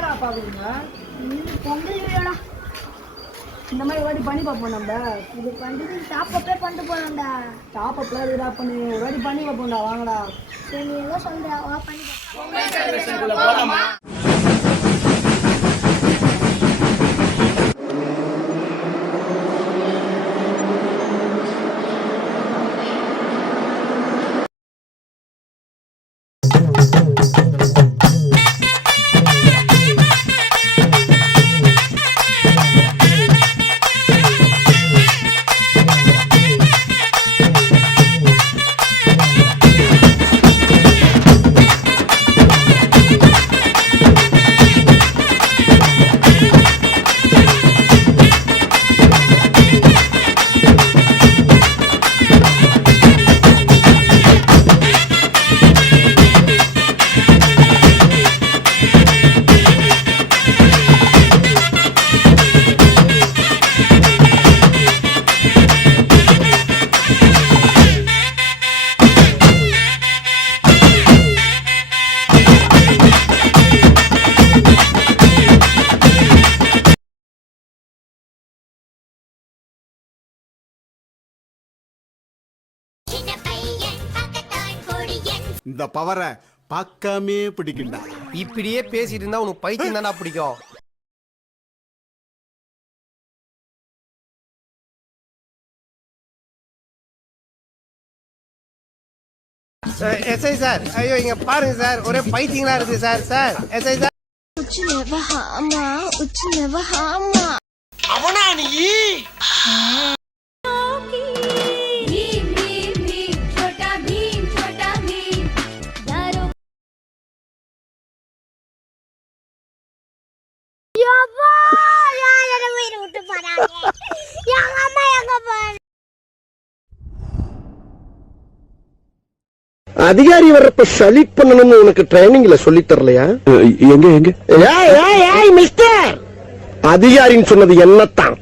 என்னடா பாக்குறீங்க? பொங்கல் வீடியோடா. இந்த மாதிரி வாட்டி பண்ணி பார்ப்போம். நம்ம இது பண்ணிட்டு டாப் அப்பே பண்ணிட்டு போறோம்டா. டாப் அப்லாம் இதுடா பண்ணி ஒரு வாட்டி பண்ணி பார்ப்போம்டா. வாங்கடா. சரி நீ ஏதோ சொல்ற, வா பண்ணி போலாமா? இந்த பவரை பார்க்காமே பிடிக்கும்டா. இப்படியே பேசிட்டு இருந்தா உனக்கு பைத்தியம் தானா பிடிக்கும். எஸ்ஐ சார், ஐயோ இங்க பாருங்க சார், ஒரே பைத்தியங்களா இருக்கு சார். சார் எஸ்ஐ சார், அவனா நீ? அதிகாரி வர்றப்ப சலீட் பண்ணணும்னு உனக்கு ட்ரைனிங்ல சொல்லி தரலையா? எங்க மிஸ்டர், அதிகாரின்னு சொன்னது என்னத்தான்?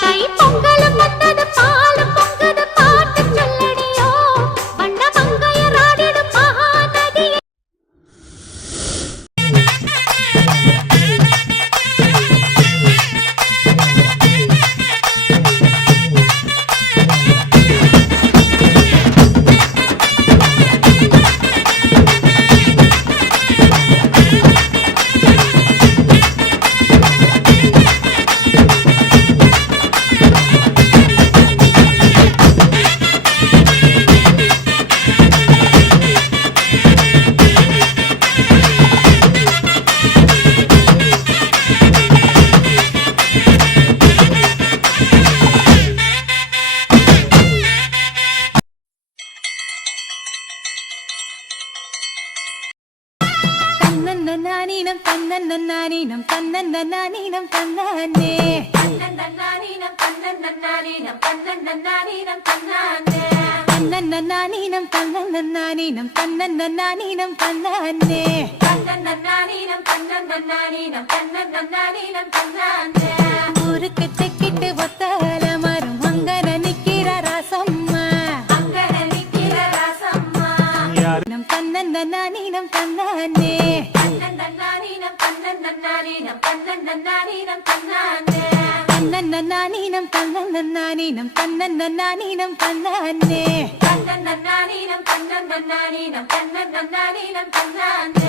தை பொங்கலும் வந்தது பாலும் பொங்குது பாட்டு சொல்லடியோ வண்ண மங்கையராடிடும் மகாநதியே தன்னன்னனானீனம் தன்னன்னனானீனம் தன்னன்னனானீனம் தன்னானே தன்னன்னனானீனம் தன்னன்னனானீனம் தன்னன்னனானீனம் தன்னானே தன்னன்னனானீனம் தன்னன்னனானீனம் தன்னன்னனானீனம் தன்னானே தன்னன்னனானீனம் தன்னன்னனானீனம் தன்னன்னனானீனம் தன்னானே ஊருக்கு செக்கிட்டு ஒத்தால மரம் அங்கன நிக்கிற ராசம்மா அங்கன நிக்கிற ராசம்மா நம் தன்னன்னனானீனம் தன்னானே தன்னன்னனானீனம் தன்னன்னனானீனம் தன்னன்னனானீனம் தன்னானே தன்னன்னனானீனம் தன்னன்னனானீனம் தன்னன்னனானீனம் தன்னானே தன்னன்னனானீனம் தன்னன்னனானீனம் தன்னன்னனானீனம் தன்னானே